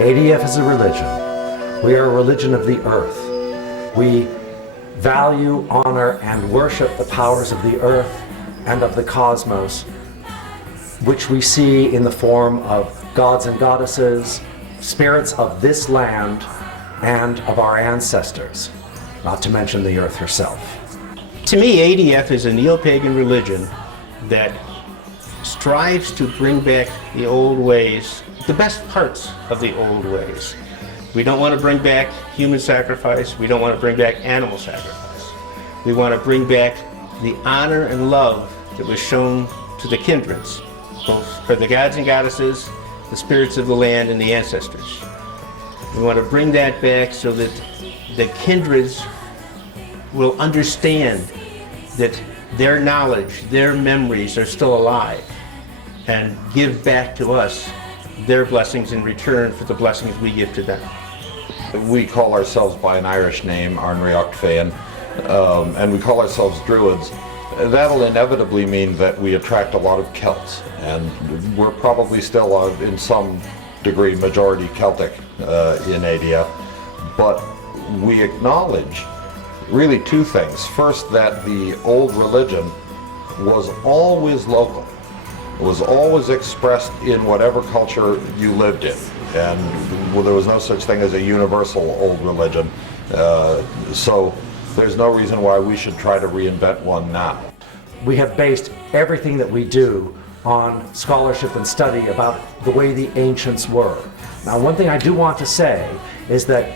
ADF is a religion. We are a religion of the earth. We value, honor, and worship the powers of the earth and of the cosmos, which we see in the form of gods and goddesses, spirits of this land and of our ancestors, not to mention the earth herself. To me, ADF is a neo-pagan religion that strives to bring back the old ways, the best parts of the old ways. We don't want to bring back human sacrifice. We don't want to bring back animal sacrifice. We want to bring back the honor and love that was shown to the kindreds, both for the gods and goddesses, the spirits of the land, and the ancestors. We want to bring that back so that the kindreds will understand that their knowledge, their memories are still alive, and give back to us their blessings in return for the blessings we give to them. We call ourselves by an Irish name, Arnriach Féin, and we call ourselves Druids. That'll inevitably mean that we attract a lot of Celts, and we're probably still in some degree majority Celtic in ADF, but we acknowledge really two things. First, that the old religion was always local. It was always expressed in whatever culture you lived in, and well, there was no such thing as a universal old religion, so there's no reason why we should try to reinvent one now. We have based everything that we do on scholarship and study about the way the ancients were. Now, one thing I do want to say is that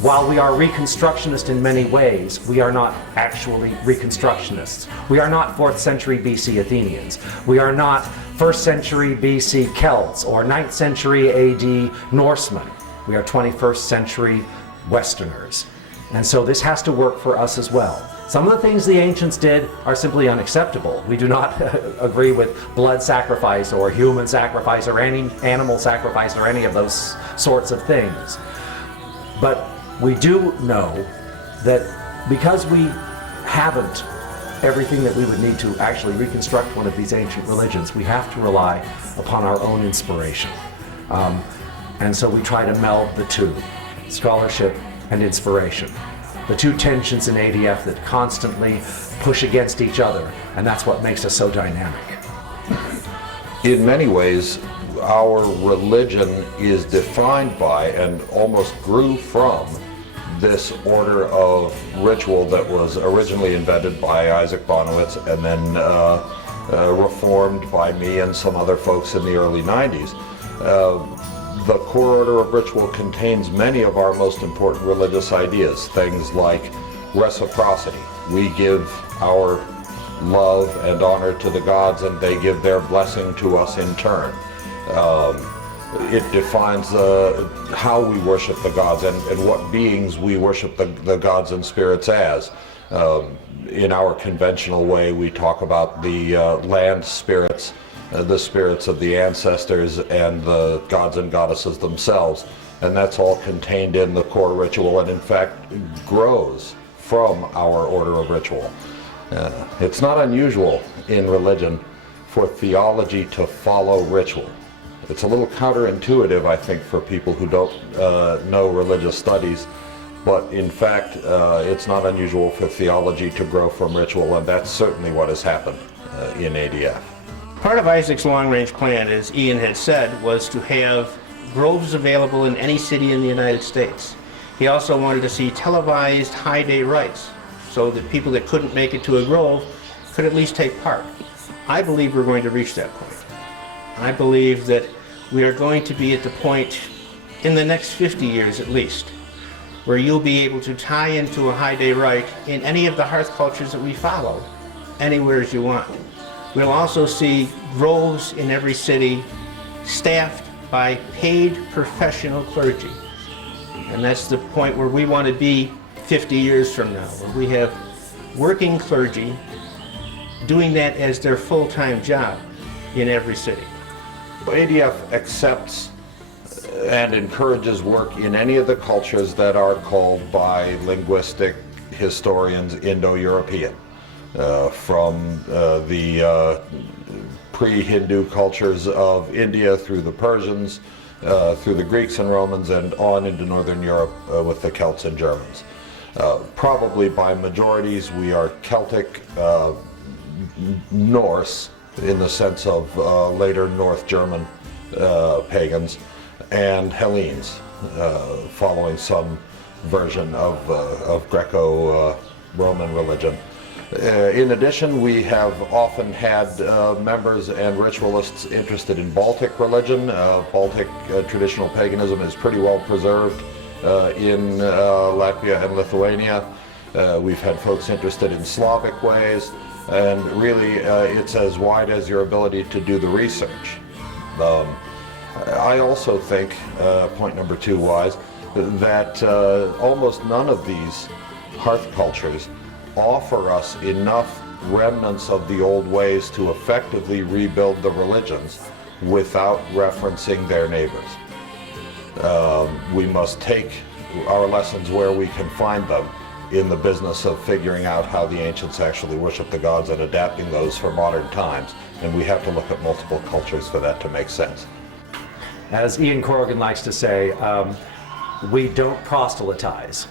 while we are Reconstructionist in many ways, we are not actually Reconstructionists. We are not 4th century BC Athenians. We are not 1st century BC Celts or 9th century AD Norsemen. We are 21st century Westerners. And so this has to work for us as well. Some of the things the ancients did are simply unacceptable. We do not agree with blood sacrifice or human sacrifice or any animal sacrifice or any of those sorts of things. But we do know that because we haven't everything that we would need to actually reconstruct one of these ancient religions, we have to rely upon our own inspiration. And so we try to meld the two, scholarship and inspiration. The two tensions in ADF that constantly push against each other, and that's what makes us so dynamic. In many ways, our religion is defined by and almost grew from this order of ritual that was originally invented by Isaac Bonowitz and then reformed by me and some other folks in the early 90s. The core order of ritual contains many of our most important religious ideas, things like reciprocity. We give our love and honor to the gods and they give their blessing to us in turn. It defines how we worship the gods and what beings we worship the gods and spirits as. In our conventional way, we talk about the land spirits, the spirits of the ancestors, and the gods and goddesses themselves. And that's all contained in the core ritual and in fact grows from our order of ritual. It's not unusual in religion for theology to follow ritual. It's a little counterintuitive, I think, for people who don't know religious studies, but in fact, it's not unusual for theology to grow from ritual, and that's certainly what has happened in ADF. Part of Isaac's long-range plan, as Ian had said, was to have groves available in any city in the United States. He also wanted to see televised high-day rites, so that people that couldn't make it to a grove could at least take part. I believe we're going to reach that point. I believe that we are going to be at the point in the next 50 years at least where you'll be able to tie into a high-day rite in any of the hearth cultures that we follow, anywhere as you want. We'll also see groves in every city staffed by paid professional clergy. And that's the point where we want to be 50 years from now, where we have working clergy doing that as their full-time job in every city. ADF accepts and encourages work in any of the cultures that are called by linguistic historians Indo-European, from the pre-Hindu cultures of India through the Persians, through the Greeks and Romans and on into Northern Europe with the Celts and Germans. Probably by majorities we are Celtic, Norse in the sense of later North German pagans, and Hellenes, following some version of Greco-Roman religion. In addition, we have often had members and ritualists interested in Baltic religion. Baltic traditional paganism is pretty well preserved in Latvia and Lithuania. We've had folks interested in Slavic ways, and really it's as wide as your ability to do the research. I also think, point number 2 wise, that almost none of these hearth cultures offer us enough remnants of the old ways to effectively rebuild the religions without referencing their neighbors. We must take our lessons where we can find them in the business of figuring out how the ancients actually worshiped the gods and adapting those for modern times. And we have to look at multiple cultures for that to make sense. As Ian Corrigan likes to say, we don't proselytize,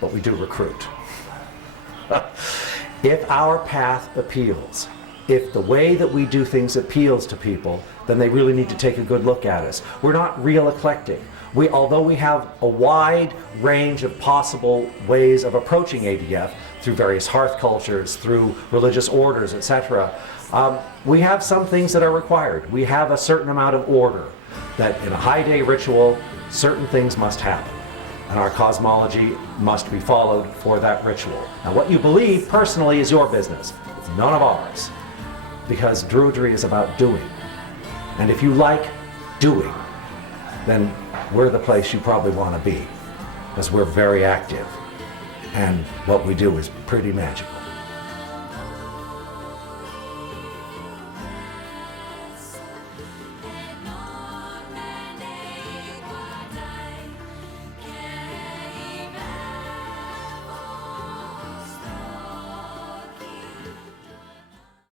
but we do recruit. If our path appeals, if the way that we do things appeals to people, then they really need to take a good look at us. We're not real eclectic. Although we have a wide range of possible ways of approaching ADF through various hearth cultures, through religious orders, etc., we have some things that are required. We have a certain amount of order that in a high day ritual, certain things must happen. And our cosmology must be followed for that ritual. Now what you believe personally is your business. It's none of ours. Because Druidry is about doing. And if you like doing, then we're the place you probably want to be. Because we're very active. And what we do is pretty magical.